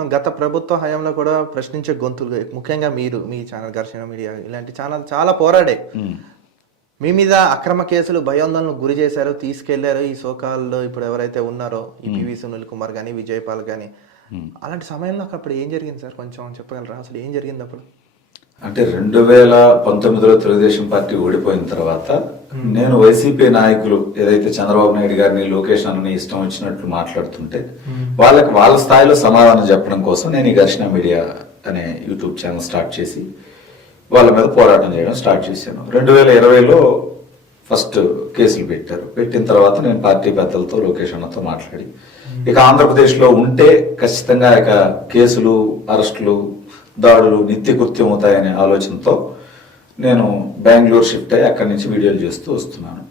చూస్తున్నాం గత ప్రభుత్వ హయాంలో కూడా ప్రశ్నించే గొంతులు ముఖ్యంగా మీరు మీ ఛానల్ ఘర్షణ మీడియా ఇలాంటి ఛానల్ చాలా పోరాడే మీ మీద అక్రమ కేసులు భయోందనలు గురి చేశారు, తీసుకెళ్లారు. ఈ సోకాల్లో ఇప్పుడు ఎవరైతే ఉన్నారో ఈ పివి సునీల్ కుమార్ కానీ విజయపాల్ కానీ, అలాంటి సమయంలో అప్పుడు ఏం జరిగింది సార్? కొంచెం చెప్పగలరా అసలు ఏం జరిగింది అప్పుడు? అంటే 2019లో తెలుగుదేశం పార్టీ ఓడిపోయిన తర్వాత నేను వైసీపీ నాయకులు ఏదైతే చంద్రబాబు నాయుడు గారిని, లోకేష్ అన్నని ఇష్టం వచ్చినట్లు మాట్లాడుతుంటే వాళ్ళకి వాళ్ళ స్థాయిలో సమాధానం చెప్పడం కోసం నేను ఈ ఘర్షణ మీడియా అనే యూట్యూబ్ ఛానల్ స్టార్ట్ చేసి వాళ్ళ మీద పోరాటం చేయడం స్టార్ట్ చేశాను. 2020లో ఫస్ట్ కేసులు పెట్టారు. పెట్టిన తర్వాత నేను పార్టీ పెద్దలతో, లోకేష్ అన్నతో మాట్లాడి ఇక ఆంధ్రప్రదేశ్లో ఉంటే ఖచ్చితంగా ఇక కేసులు, అరెస్టులు, దాడులు నిత్యకృత్యం అవుతాయనే ఆలోచనతో నేను బెంగళూరు షిఫ్ట్ అయ్యి అక్కడి నుంచి వీడియోలు చేస్తూ వస్తున్నాను.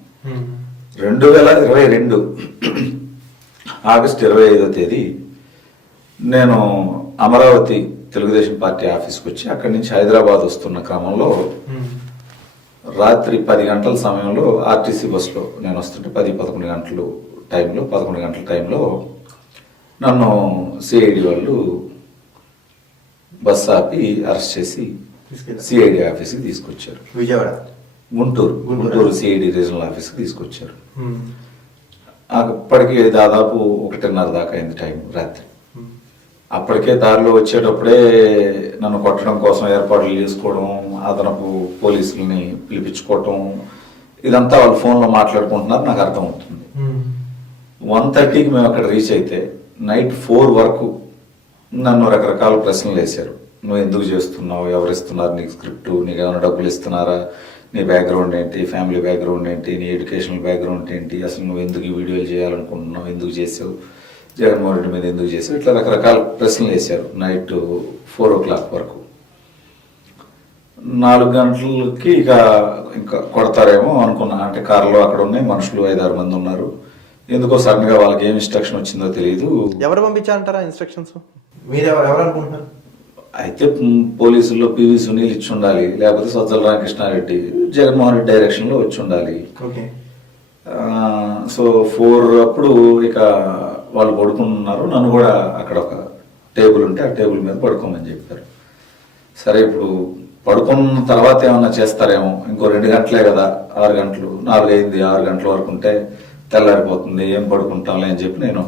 2022 ఆగస్టు 25వ తేదీ నేను అమరావతి తెలుగుదేశం పార్టీ ఆఫీస్కి వచ్చి అక్కడి నుంచి హైదరాబాద్ వస్తున్న క్రమంలో రాత్రి 10 గంటల సమయంలో ఆర్టీసీ బస్సులో నేను వస్తుంటే 10-11 గంటల టైంలో నన్ను సిఐడి వాళ్ళు బస్ ఆపి అరెస్ట్ చేసి సిఐడి ఆఫీస్కి తీసుకొచ్చారు. విజయవాడ, గుంటూరు సిఐడి రీజనల్ ఆఫీస్కి తీసుకొచ్చారు. అప్పటికి దాదాపు 1:30 దాకా అయింది టైం, రాత్రి. అప్పటికే దారిలో వచ్చేటప్పుడే నన్ను కొట్టడం కోసం ఏర్పాట్లు చేసుకోవడం, అదనపు పోలీసుల్ని పిలిపించుకోవటం, ఇదంతా వాళ్ళు ఫోన్లో మాట్లాడుకుంటున్నారు. నాకు అర్థమవుతుంది. 1:30కి మేము అక్కడ రీచ్ అయితే నైట్ 4 వరకు నన్ను రకరకాల ప్రశ్నలు వేశారు. నువ్వు ఎందుకు చేస్తున్నావు, ఎవరు ఇస్తున్నారు నీకు స్క్రిప్ట్, నీకు ఏమైనా డబ్బులు ఇస్తున్నారా, నీ బ్యాక్గ్రౌండ్ ఏంటి, ఫ్యామిలీ బ్యాక్గ్రౌండ్ ఏంటి, నీ ఎడ్యుకేషనల్ బ్యాక్గ్రౌండ్ ఏంటి, అసలు నువ్వు ఎందుకు ఈ వీడియోలు చేయాలనుకుంటున్నావు, ఎందుకు చేసావు, జగన్మోహన్ రెడ్డి మీద ఎందుకు చేసావు, ఇట్లా రకరకాల ప్రశ్నలు వేశారు. నైట్ 4 o'clock వరకు. 4 గంటలకి ఇంకా కొడతారేమో అనుకున్నా. అంటే కారులో అక్కడ ఉన్నాయి మనుషులు 5-6 మంది ఉన్నారు. ఎందుకో సడన్ గా వాళ్ళకి ఏం ఇన్స్ట్రక్షన్ వచ్చిందో తెలియదు. ఎవరు పంపించారంటారా ఇన్స్ట్రక్షన్స్? మీరు ఎవరు అనుకుంటున్నారు? అయితే పోలీసుల్లో పివి సునీల్ ఇచ్చి ఉండాలి, లేకపోతే సజ్జల రామకృష్ణారెడ్డి, జగన్మోహన్ రెడ్డి డైరెక్షన్ లో వచ్చి ఉండాలి. సో 4 అప్పుడు ఇక వాళ్ళు పడుకున్నారు. నన్ను కూడా అక్కడ ఒక టేబుల్ ఉంటే ఆ టేబుల్ మీద పడుకోమని చెప్పారు. సరే, ఇప్పుడు పడుకున్న తర్వాత ఏమన్నా చేస్తారేమో, ఇంకో 2 గంటలే కదా, 6 గంటలు, 4 అయింది, 6 గంటల వరకు ఉంటే తెల్లారిపోతుంది, ఏం పడుకుంటాంలే అని చెప్పి నేను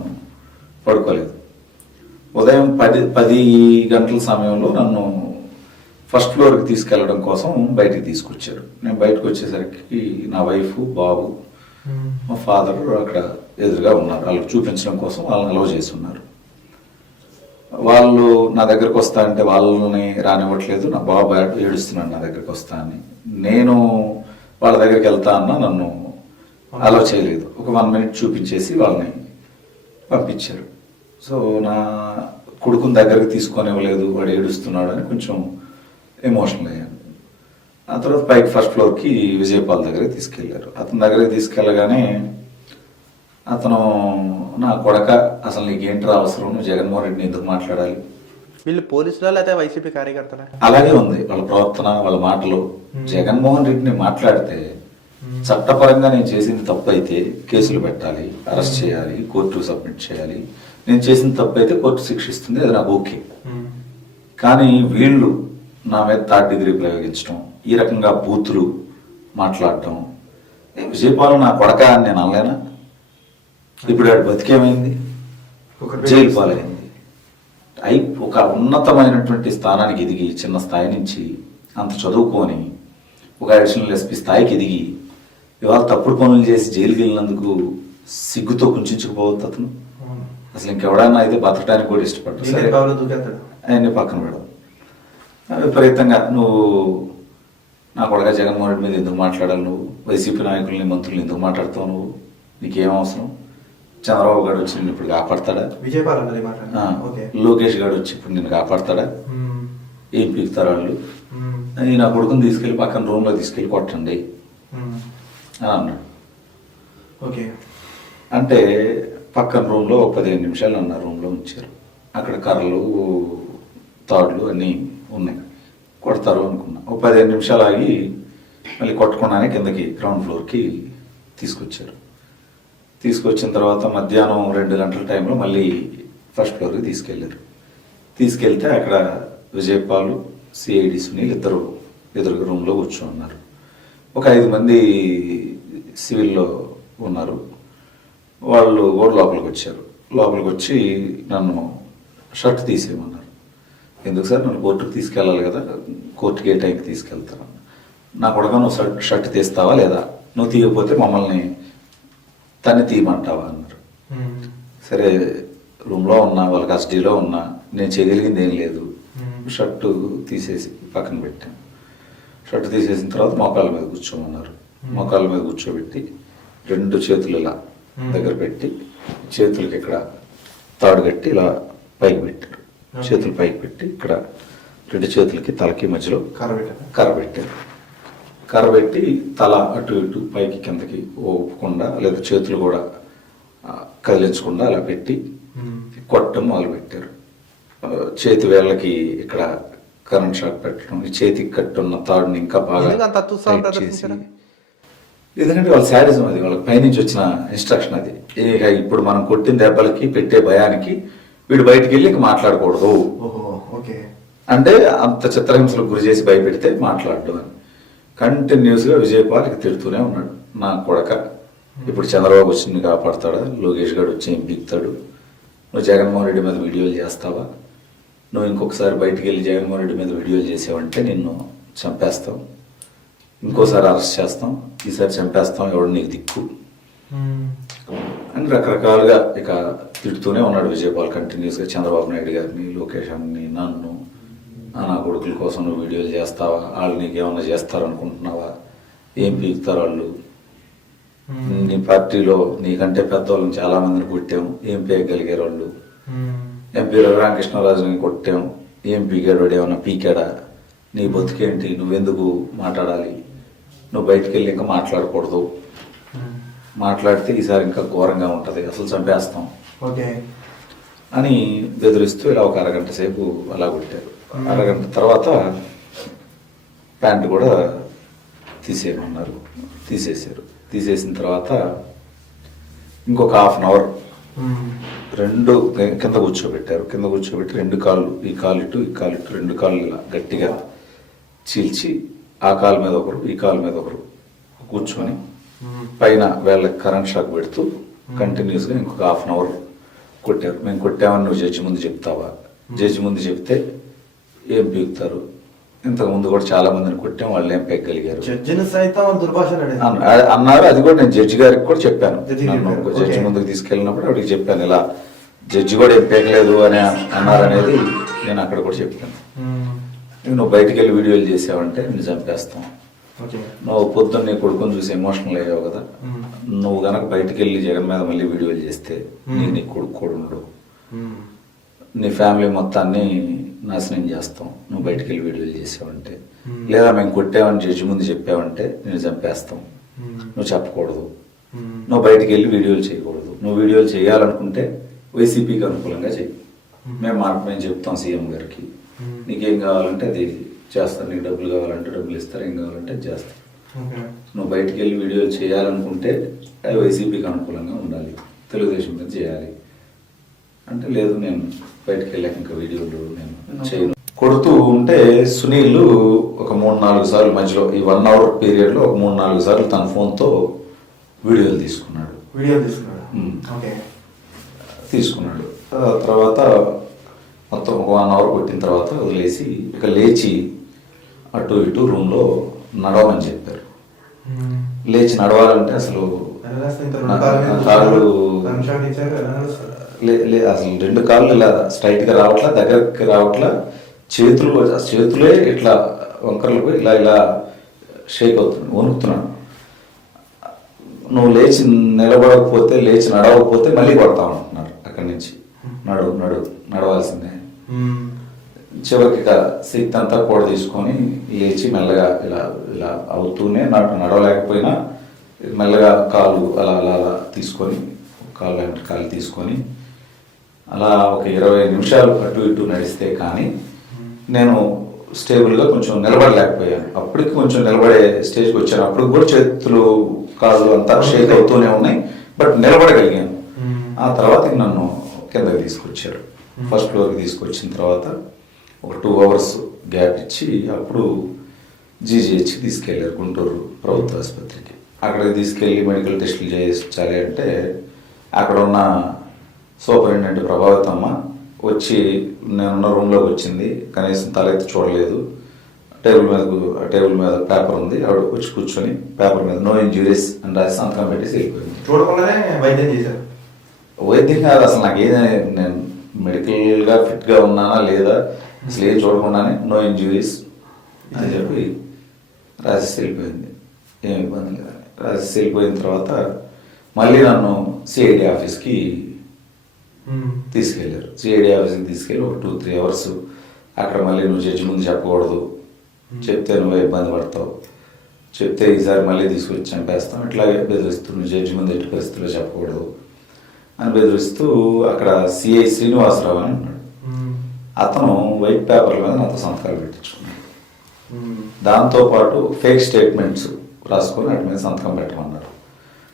పడుకోలేదు. ఉదయం 10 గంటల సమయంలో నన్ను ఫస్ట్ ఫ్లోర్కి తీసుకెళ్లడం కోసం బయటికి తీసుకొచ్చారు. నేను బయటకు వచ్చేసరికి నా వైఫ్, బాబు, మా ఫాదర్ అక్కడ ఎదురుగా ఉన్నారు. వాళ్ళకి చూపించడం కోసం వాళ్ళని అలౌ చేసి ఉన్నారు. వాళ్ళు నా దగ్గరకు వస్తా అంటే వాళ్ళని రానివ్వట్లేదు. నా బాబు ఏడుస్తున్నాడు నా దగ్గరకు వస్తా అని. నేను వాళ్ళ దగ్గరికి వెళ్తా అన్నా నన్ను అలౌ చేయలేదు. ఒక 1 minute చూపించేసి వాళ్ళని పంపించారు. సో నా కొడుకుని దగ్గరికి తీసుకొని ఇవ్వలేదు, వాడు ఏడుస్తున్నాడు అని కొంచెం ఎమోషనల్ అయ్యాను. ఆ తర్వాత పైకి ఫస్ట్ ఫ్లోర్కి విజయపాల్ దగ్గరికి తీసుకెళ్లారు. అతని దగ్గరికి తీసుకెళ్ళగానే అతను, నా కొడక అసలు నీకేంట్రా అవసరం, నువ్వు జగన్మోహన్ రెడ్డిని ఎందుకు మాట్లాడాలి? వీళ్ళు పోలీసులా లేకపోతే వైసీపీ కార్యకర్తలా? అలాగే ఉంది వాళ్ళ ప్రవర్తన, వాళ్ళ మాటలు. జగన్మోహన్ రెడ్డిని మాట్లాడితే చట్టపరంగా నేను చేసింది తప్పు అయితే కేసులు పెట్టాలి, అరెస్ట్ చేయాలి, కోర్టుకు సబ్మిట్ చేయాలి. నేను చేసిన తప్పు అయితే కోర్టు శిక్షిస్తుంది, అది నాకు ఓకే. కానీ వీళ్ళు నా మీద 3rd degree ప్రయోగించడం, ఈ రకంగా బూతులు మాట్లాడటం, విజయపాలెం నా కొడక అని నేను అనలేనా? ఇప్పుడు వాడు బతికేమైంది, జైలు పాలైంది. ఒక ఉన్నతమైనటువంటి స్థానానికి ఎదిగి, చిన్న స్థాయి నుంచి అంత చదువుకొని ఒక అడిషనల్ ఎస్పీ స్థాయికి ఎదిగి ఇవాళ తప్పుడు పనులు చేసి జైలుకి వెళ్ళినందుకు సిగ్గుతో కుంచుకుపోవద్దు అతను. అసలు ఇంకెవడన్నా అయితే బతకడానికి కూడా ఇష్టపడ్డాడు. ఆయన్ని పక్కన పెడదాం. విపరీతంగా నువ్వు నా కొడగా జగన్మోహన్ రెడ్డి మీద ఎందుకు మాట్లాడాలి, నువ్వు వైసీపీ నాయకుల్ని, మంత్రుల్ని ఎందుకు మాట్లాడతావు, నువ్వు నీకేం అవసరం, చంద్రబాబు గారు వచ్చి నిన్ను ఇప్పుడు కాపాడతాడా, లోకేష్ గారు వచ్చి ఇప్పుడు నిన్ను కాపాడతాడా, ఏం పీకుతారు వాళ్ళు, నా కొడుకుని తీసుకెళ్ళి పక్కన రూమ్లో తీసుకెళ్ళి కొట్టండి అని అన్నాడు. అంటే పక్కన రూమ్లో 15 నిమిషాలు అన్న రూమ్లో ఉంచారు. అక్కడ కర్రలు, తాడులు అన్నీ ఉన్నాయి, కొడతారు అనుకున్నా. 15 నిమిషాలు ఆగి మళ్ళీ కొట్టకుండానే కిందకి గ్రౌండ్ ఫ్లోర్కి తీసుకొచ్చారు. తీసుకొచ్చిన తర్వాత మధ్యాహ్నం 2 గంటల టైంలో మళ్ళీ ఫస్ట్ ఫ్లోర్కి తీసుకెళ్ళారు. తీసుకెళ్తే అక్కడ విజయపాలు సిఐడి సునీల్ ఇద్దరు ఎదురుగా రూమ్లో కూర్చోన్నారు. ఒక 5 మంది సివిల్లో ఉన్నారు. వాళ్ళు కూడా లోపలికి వచ్చారు. లోపలికి వచ్చి నన్ను షర్ట్ తీసేయమన్నారు. ఎందుకు సార్, నన్ను కోర్టుకు తీసుకెళ్ళాలి కదా, కోర్టుకి ఏ టైంకి తీసుకెళ్తాను. నా కొడుకు నువ్వు షర్ట్ తీస్తావా లేదా, నువ్వు తీయకపోతే మమ్మల్ని తన్ని తీయమంటావా అన్నారు. సరే, రూమ్లో ఉన్నా, వాళ్ళ కస్టడీలో ఉన్నా, నేను చేయగలిగింది ఏం లేదు. షర్టు తీసేసి పక్కన పెట్టాను. షర్టు తీసేసిన తర్వాత మోకాళ్ళ మీద కూర్చోమన్నారు. మోకాళ్ళ మీద కూర్చోబెట్టి 2 చేతులు ఇలా దగ్గర పెట్టి చేతులకి ఇక్కడ తాడు కట్టి ఇలా పైకి పెట్టారు. చేతులు పైకి పెట్టి ఇక్కడ 2 చేతులకి తలకి మధ్యలో కర్ర పెట్టారు. కర్ర పెట్టి తల అటు ఇటు పైకి కిందకి ఊపకుండా లేదా చేతులు కూడా కదిలించకుండా అలా పెట్టి కొట్టడం మొదలుపెట్టారు. చేతి వేళ్ళకి ఇక్కడ కరెంట్ షాక్ పెట్టడం, ఈ చేతికి కట్టున్న తాడుని ఇంకా బాగా చేసి, ఎందుకంటే వాళ్ళ శాడిజం అది, వాళ్ళకి పైనుంచి వచ్చిన ఇన్స్ట్రక్షన్ అది. ఇక ఇప్పుడు మనం కొట్టిన దెబ్బలకి పెట్టే భయానికి వీడు బయటికి వెళ్ళి ఇంక మాట్లాడకూడదు అంటే అంత చిత్రహింసలకు గురి చేసి భయపెడితే మాట్లాడడం అని కంటిన్యూస్గా విజయపాల్కి తిడుతూనే ఉన్నాడు. నా కొడక, ఇప్పుడు చంద్రబాబు వచ్చి నిన్ను కాపాడతాడా, లోకేష్ గారు వచ్చి ఏం పీకుతాడు, నువ్వు జగన్మోహన్ రెడ్డి మీద వీడియోలు చేస్తావా, నువ్వు ఇంకొకసారి బయటికి వెళ్ళి జగన్మోహన్ రెడ్డి మీద వీడియోలు చేసావంటే నిన్ను చంపేస్తాం, ఇంకోసారి అరెస్ట్ చేస్తాం, ఈసారి చంపేస్తాం, ఎవడు నీకు దిక్కు అని రకరకాలుగా ఇక తిడుతూనే ఉన్నాడు విజయపాల్ కంటిన్యూస్గా. చంద్రబాబు నాయుడు గారిని, లోకేష్ అన్ని, నన్ను, నా కొడుకుల కోసం నువ్వు వీడియోలు చేస్తావా, వాళ్ళు నీకేమన్నా చేస్తారనుకుంటున్నావా, ఏం పీకుతారు వాళ్ళు, నీ పార్టీలో నీకంటే పెద్దవాళ్ళని చాలా మందిని కొట్టాము, ఏం పీకగలిగారు వాళ్ళు, ఎంపీ రఘురామకృష్ణరాజుని కొట్టాం, ఏం పీకాడు, ఏమన్నా పీకాడా, నీ బతుకేంటి, నువ్వెందుకు మాట్లాడాలి, నువ్వు బయటికి వెళ్ళి ఇంకా మాట్లాడకూడదు, మాట్లాడితే ఈసారి ఇంకా ఘోరంగా ఉంటుంది, అసలు చంపేస్తాం అని బెదిరిస్తూ ఇలా ఒక అరగంట సేపు అలా కొట్టారు. అరగంట తర్వాత ప్యాంటు కూడా తీసేయమన్నారు. తీసేసారు. తీసేసిన తర్వాత ఇంకొక హాఫ్ అన్ అవర్ 2 కింద కూర్చోబెట్టారు. కింద కూర్చోబెట్టి 2 కాళ్ళు, ఈ కాలు ఇటు, ఈ కాలు ఇటు, 2 కాళ్ళు ఇలా గట్టిగా చీల్చి ఆ కాలు మీద ఒకరు, ఈ కాలు మీద ఒకరు కూర్చొని పైన వేళ్ళకి కరెంట్ షాక్ పెడుతూ కంటిన్యూస్గా ఇంకొక హాఫ్ అన్ అవర్ కొట్టారు. మేము కొట్టామని నువ్వు జడ్జి ముందు చెప్తావా, జడ్జి ముందు చెప్తే ఏం పీకుతారు, ఇంతకుముందు కూడా చాలా మందిని కొట్టాం, వాళ్ళు ఏం పెగ్గలిగారు అన్నారు. అది కూడా నేను జడ్జి గారికి కూడా చెప్పాను. జడ్జి ముందుకు తీసుకెళ్ళినప్పుడు అక్కడికి చెప్పాను, ఇలా జడ్జి కూడా ఏం పెగలేదు అని అన్నారు అనేది నేను అక్కడ కూడా చెప్పాను. నువ్వు బయటికి వెళ్ళి వీడియోలు చేసావంటే నేను చంపేస్తాం, నువ్వు పొద్దున్న నీ కొడుకుని చూసి ఎమోషనల్ అయ్యావు కదా, నువ్వు గనక బయటికి వెళ్ళి జగన్ మీద మళ్ళీ వీడియోలు చేస్తే నీ కొడుకు కూడా ఉండడు, నీ ఫ్యామిలీ మొత్తాన్ని నాశనం చేస్తాం, నువ్వు బయటికి వెళ్ళి వీడియోలు చేసావంటే, లేదా మేము కొట్టామని జడ్జి ముందు చెప్పావంటే నేను చంపేస్తాం, నువ్వు చెప్పకూడదు, నువ్వు బయటికి వెళ్ళి వీడియోలు చేయకూడదు, నువ్వు వీడియోలు చేయాలనుకుంటే వైసీపీకి అనుకూలంగా చెయ్యి, మేము చెప్తాం సీఎం గారికి, నీకేం కావాలంటే అది చేస్తారు, నీకు డబ్బులు కావాలంటే డబ్బులు ఇస్తారు, ఏం కావాలంటే అది చేస్తారు, నువ్వు బయటికి వెళ్ళి వీడియోలు చేయాలనుకుంటే అది వైసీపీకి అనుకూలంగా ఉండాలి, తెలుగుదేశం మీద చేయాలి అంటే, లేదు నేను బయటికి వెళ్ళాక ఇంకా వీడియోలు నేను చేయను. కొడుతూ ఉంటే సునీల్ ఒక 3-4 సార్లు మధ్యలో ఈ 1 అవర్ పీరియడ్లో ఒక 3-4 సార్లు తన ఫోన్తో వీడియోలు తీసుకున్నాడు. తీసుకున్నాడు. తర్వాత మొత్తం 1 అవర్ కొట్టిన తర్వాత వదిలేసి ఇక లేచి అటు ఇటు రూమ్లో నడవమని చెప్పారు. లేచి నడవాలంటే అసలు కాళ్ళు అసలు 2 కాళ్ళు ఇలా స్ట్రైట్గా రావట్లా, దగ్గరికి రావట్లా, చేతులే ఇట్లా వంకరలు ఇలా ఇలా షేక్ అవుతుంది, వణుకుతున్నాడు. నువ్వు లేచి నిలబడకపోతే, లేచి నడవకపోతే మళ్ళీ కొడతా ఉంటున్నారు అక్కడి నుంచి, నడవాల్సిందే. చివరికి శక్తి అంతా కూడా తీసుకొని లేచి మెల్లగా ఇలా ఇలా అవుతూనే నడవలేకపోయినా మెల్లగా కాళ్ళు అలా అలా అలా తీసుకొని, కాళ్ళు తీసుకొని అలా ఒక 20 నిమిషాలు అటు ఇటు నడిస్తే కానీ నేను స్టేబుల్గా కొంచెం నిలబడలేకపోయాను. అప్పటికి కొంచెం నిలబడే స్టేజ్కి వచ్చాను. అప్పుడు కూడా చేతులు కాళ్ళు అంతా షేక్ అవుతూనే ఉన్నాయి, బట్ నిలబడగలిగాను. ఆ తర్వాత నన్ను కిందకి తీసుకొచ్చారు. ఫస్ట్ ఫ్లోర్కి తీసుకొచ్చిన తర్వాత ఒక 2 hours గ్యాప్ ఇచ్చి అప్పుడు జీజీహెచ్కి తీసుకెళ్ళారు, గుంటూరు ప్రభుత్వ ఆసుపత్రికి. అక్కడికి తీసుకెళ్ళి మెడికల్ టెస్టులు చేయించాలి అంటే అక్కడ ఉన్న సూపరింటెండెంట్ ప్రభావితమ్మ వచ్చి నేనున్న రూమ్లోకి వచ్చింది, కనీసం తలెత్తి చూడలేదు. టేబుల్ మీద పేపర్ ఉంది, ఆవిడ వచ్చి కూర్చొని పేపర్ మీద నో ఇంజ్యూరీస్ అని రాసి సంతకం పెట్టేసి వెళ్ళిపోయింది. చూడకుండానే వైద్యం చేశారు. వైద్యం కాదు అసలు, నేను మెడికల్గా ఫిట్గా ఉన్నానా లేదా అసలు ఏం చూడకుండానే నో ఇంజ్యూరీస్ అని చెప్పి రాసేసి వెళ్ళిపోయింది. ఏం ఇబ్బంది లేదని రాసేసి వెళ్ళిపోయిన తర్వాత మళ్ళీ నన్ను సిఐడి ఆఫీస్కి తీసుకెళ్ళారు. సిఐడి ఆఫీస్కి తీసుకెళ్ళి ఒక 2-3 hours అక్కడ మళ్ళీ నువ్వు జడ్జి ముందు చెప్పకూడదు, చెప్తే నువ్వు ఇబ్బంది పడతావు, చెప్తే ఈసారి మళ్ళీ తీసుకొచ్చి చంపేస్తాం, ఇట్లాగే బెదిరిస్తూ నువ్వు జడ్జి ముందు ఎట్టి పరిస్థితుల్లో చెప్పకూడదు అని బెదిరిస్తూ అక్కడ సిఐ శ్రీనివాసరావు అని ఉన్నాడు. అతను వైట్ పేపర్ల మీద నాతో సంతకాలు పెట్టించుకున్నాడు. దాంతోపాటు ఫేక్ స్టేట్మెంట్స్ రాసుకొని వాటి మీద సంతకం పెట్టమన్నారు.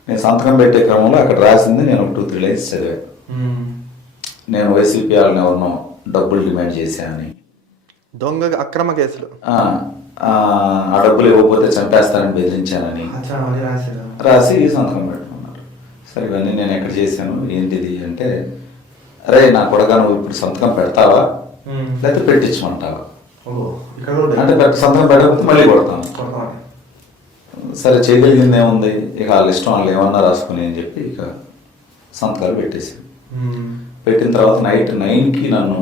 నేను సంతకం పెట్టే క్రమంలో అక్కడ రాసింది నేను 2-3 lines చదివాను. నేను వైసీపీ వాళ్ళని ఎవరినో డబ్బులు డిమాండ్ చేశానని, దొంగ అక్రమ కేసులు, ఆ డబ్బులు ఇవ్వకపోతే చంపేస్తానని బెదిరించానని రాసి సంతకం పెట్టుకున్నారు. సరే ఇవన్నీ నేను ఎక్కడ చేశాను ఏంటిది అంటే, అరే నా కొడగా నువ్వు ఇప్పుడు సంతకం పెడతావా లేకపోతే పెట్టించమంటావా అంటే సంతకం పెట్టకపోతే మళ్ళీ కొడతాను. సరే చేయగలిగింది ఏముంది, ఇక వాళ్ళ ఇష్టం, వాళ్ళు ఏమన్నా రాసుకుని అని చెప్పి ఇక సంతకాలు పెట్టేసాను. పెట్టిన తర్వాత నైట్ 9కి నన్ను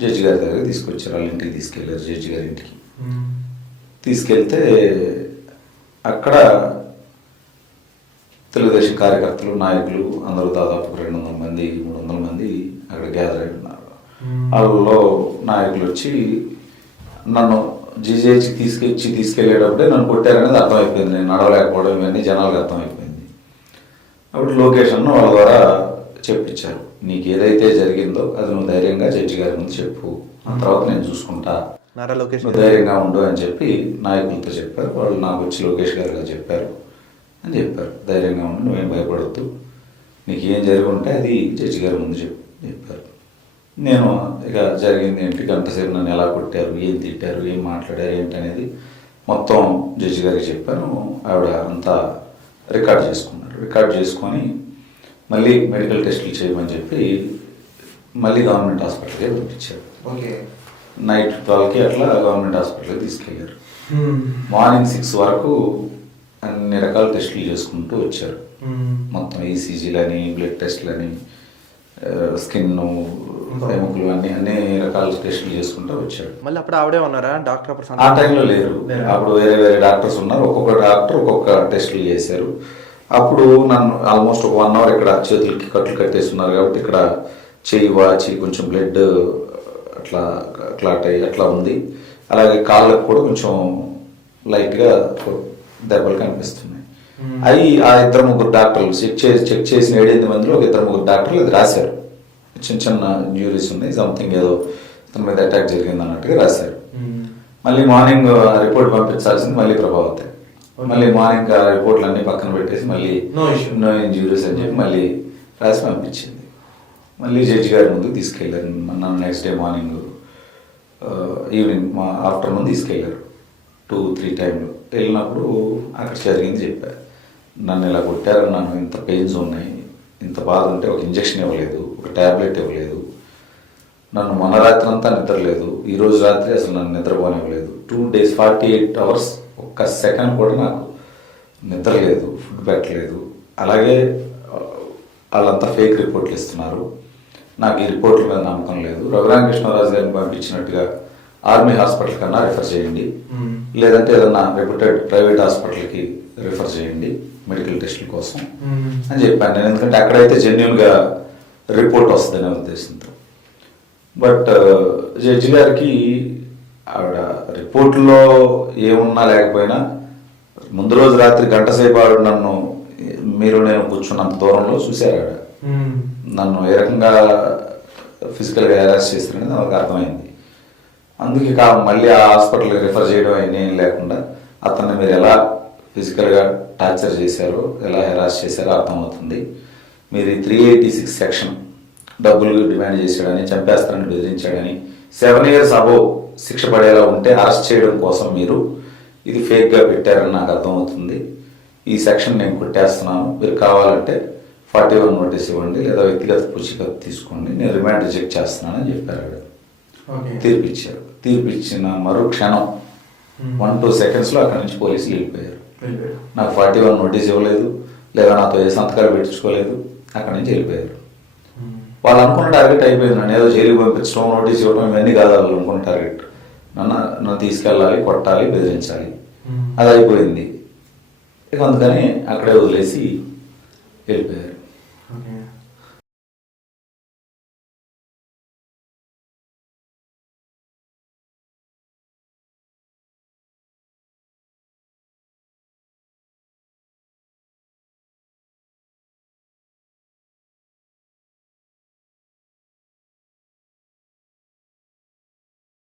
జడ్జి గారి దగ్గర తీసుకొచ్చారు. వాళ్ళ ఇంటికి తీసుకెళ్ళారు, జడ్జి గారి ఇంటికి తీసుకెళ్తే అక్కడ తెలుగుదేశం కార్యకర్తలు, నాయకులు అందరూ దాదాపు 200 మంది 300 మంది అక్కడ గ్యాదర్ అయి ఉన్నారు. వాళ్ళలో నాయకులు వచ్చి నన్ను జీజీహెచ్కి తీసుకెళ్ళేటప్పుడే నన్ను కొట్టారనేది అర్థమైపోయింది. నేను నడవలేకపోవడం ఇవన్నీ జనాలకు అర్థమైపోయింది. అప్పుడు లొకేషన్ వాళ్ళ ద్వారా చెప్పించారు, నీకు ఏదైతే జరిగిందో అది నువ్వు ధైర్యంగా జడ్జి గారి ముందు చెప్పు, ఆ తర్వాత నేను చూసుకుంటా, నువ్వు ధైర్యంగా ఉండు అని చెప్పి నాయకులతో చెప్పారు. వాళ్ళు నాకు వచ్చి లోకేష్ గారు చెప్పారు అని చెప్పారు, ధైర్యంగా ఉండి నువ్వేం భయపడద్దు, నీకు ఏం జరిగి ఉంటే అది జడ్జి గారి ముందు చెప్పారు. నేను ఇక జరిగింది ఏంటి, గంటసేపు నన్ను ఎలా కొట్టారు, ఏం తిట్టారు, ఏం మాట్లాడారు ఏంటి అనేది మొత్తం జడ్జి గారికి చెప్పాను. ఆవిడ అంతా రికార్డ్ చేసుకున్నారు. రికార్డ్ చేసుకొని మళ్ళీ మెడికల్ టెస్టులు చేయమని చెప్పి మళ్ళీ గవర్నమెంట్ హాస్పిటల్కి పంపించారు. నైట్ 12కి అట్లా గవర్నమెంట్ హాస్పిటల్కి తీసుకెళ్ళారు. మార్నింగ్ 6 వరకు అన్ని రకాల టెస్టులు చేసుకుంటూ వచ్చారు. మొత్తం ఈసీజీలని, బ్లడ్ టెస్ట్లని, స్కిన్, ఎముకలు అన్ని రకాల టెస్టులు చేసుకుంటూ వచ్చాడు. మళ్ళీ అప్పుడు ఆవిడే ఉన్నారా డాక్టర్? ఆ టైంలో లేరు, అప్పుడు వేరే వేరే డాక్టర్స్ ఉన్నారు. ఒక్కొక్క డాక్టర్ ఒక్కొక్క టెస్టులు చేశారు. అప్పుడు నన్ను ఆల్మోస్ట్ ఒక 1 hour ఇక్కడ చేతులకి కట్లు కట్టేస్తున్నారు కాబట్టి ఇక్కడ చెయ్యి వాచి కొంచెం బ్లడ్ అట్లా క్లాట్ అయ్యి అట్లా ఉంది. అలాగే కాళ్ళకు కూడా కొంచెం లైట్గా దెబ్బలు కనిపిస్తున్నాయి. అవి ఆ 2-3 డాక్టర్లు చెక్ చేసిన 7-8 మందిలో ఒక 2-3 డాక్టర్లు అది రాశారు, చిన్న చిన్న ఇంజ్యూరీస్ ఉన్నాయి, సంథింగ్ ఏదో అతని మీద అటాక్ జరిగింది అన్నట్టుగా రాశారు. మళ్ళీ మార్నింగ్ రిపోర్ట్ పంపించాల్సింది మళ్ళీ ప్రభావితం. మళ్ళీ మార్నింగ్ ఆ రిపోర్ట్లు అన్ని పక్కన పెట్టేసి మళ్ళీ నో ఇంజ్యూరీస్ అని చెప్పి మళ్ళీ రాసి పంపించింది. మళ్ళీ జడ్జి గారి ముందుకు తీసుకెళ్ళారు. నన్ను next day morning evening afternoon తీసుకెళ్ళారు 2-3 టైంలో. వెళ్ళినప్పుడు అక్కడ జరిగింది చెప్పారు, నన్ను ఇలా కొట్టారు, నన్ను ఇంత పెయిన్స్ ఉన్నాయి, ఇంత బాధ ఉంటే ఒక ఇంజక్షన్ ఇవ్వలేదు, ఒక ట్యాబ్లెట్ ఇవ్వలేదు, నన్ను మొన్న రాత్రి అంతా నిద్ర లేదు, ఈరోజు రాత్రి అసలు నన్ను నిద్రపోనివ్వలేదు, 2 days 48 hours ఒక్క సెకండ్ కూడా నాకు నిద్ర లేదు, ఫుడ్ పెట్టలేదు. అలాగే వాళ్ళంతా ఫేక్ రిపోర్ట్లు ఇస్తున్నారు, నాకు ఈ రిపోర్ట్ల మీద నమ్మకం లేదు. రఘురామకృష్ణరాజు గారిని పంపించినట్టుగా ఆర్మీ హాస్పిటల్ కన్నా రిఫర్ చేయండి, లేదంటే ఏదన్నా రెప్యూటెడ్ ప్రైవేట్ హాస్పిటల్కి రిఫర్ చేయండి మెడికల్ టెస్టుల కోసం అని చెప్పాను నేను. ఎందుకంటే అక్కడైతే జెన్యున్గా రిపోర్ట్ వస్తుందనే ఉద్దేశంతో. బట్ జడ్జి గారికి ఆవిడ రిపోర్ట్లో ఏమున్నా లేకపోయినా ముందు రోజు రాత్రి 1 గంట సేపు ఆవిడ నన్ను నేను కూర్చున్నంత దూరంలో చూశారు. ఆవిడ నన్ను ఏ రకంగా ఫిజికల్గా అరెస్ట్ చేస్తారనేది నాకు అర్థమైంది. అందుకే మళ్ళీ ఆ హాస్పిటల్కి రిఫర్ చేయడం ఏం లేకుండా అతన్ని మీరు ఎలా ఫిజికల్గా టార్చర్ చేశారో, ఎలా హెరాస్ చేశారో అర్థమవుతుంది. మీరు ఈ 386 సెక్షన్ డబ్బులు డిమాండ్ చేశాడని, చంపేస్తానని బెదిరించాడని, 7 years అబోవ్ శిక్ష పడేలా ఉంటే అరెస్ట్ చేయడం కోసం మీరు ఇది ఫేక్గా పెట్టారని నాకు అర్థమవుతుంది. ఈ సెక్షన్ నేను కొట్టేస్తున్నాను, మీరు కావాలంటే 41 నోటీస్ ఇవ్వండి లేదా వ్యక్తిగత పూచికత్తు తీసుకోండి, నేను రిమాండ్ రిజెక్ట్ చేస్తున్నానని చెప్పారు. తీర్పు ఇచ్చారు. తీర్పు ఇచ్చిన మరుక్షణం 1-2 secondsలో అక్కడి నుంచి పోలీసులు వెళ్ళిపోయారు. నాకు 41 నోటీస్ ఇవ్వలేదు లేదా నాతో ఏ సంతకాలు పెట్టించుకోలేదు, అక్కడి నుంచి వెళ్ళిపోయారు. వాళ్ళు అనుకున్న టార్గెట్ అయిపోయింది. నన్ను ఏదో జైలుకి పంపించడం, నోటీస్ ఇవ్వడం ఇవన్నీ కాదు వాళ్ళు అనుకున్న టార్గెట్. నన్ను తీసుకెళ్ళాలి, కొట్టాలి, బెదిరించాలి, అది అయిపోయింది. ఇక అందుకని అక్కడే వదిలేసి వెళ్ళిపోయారు.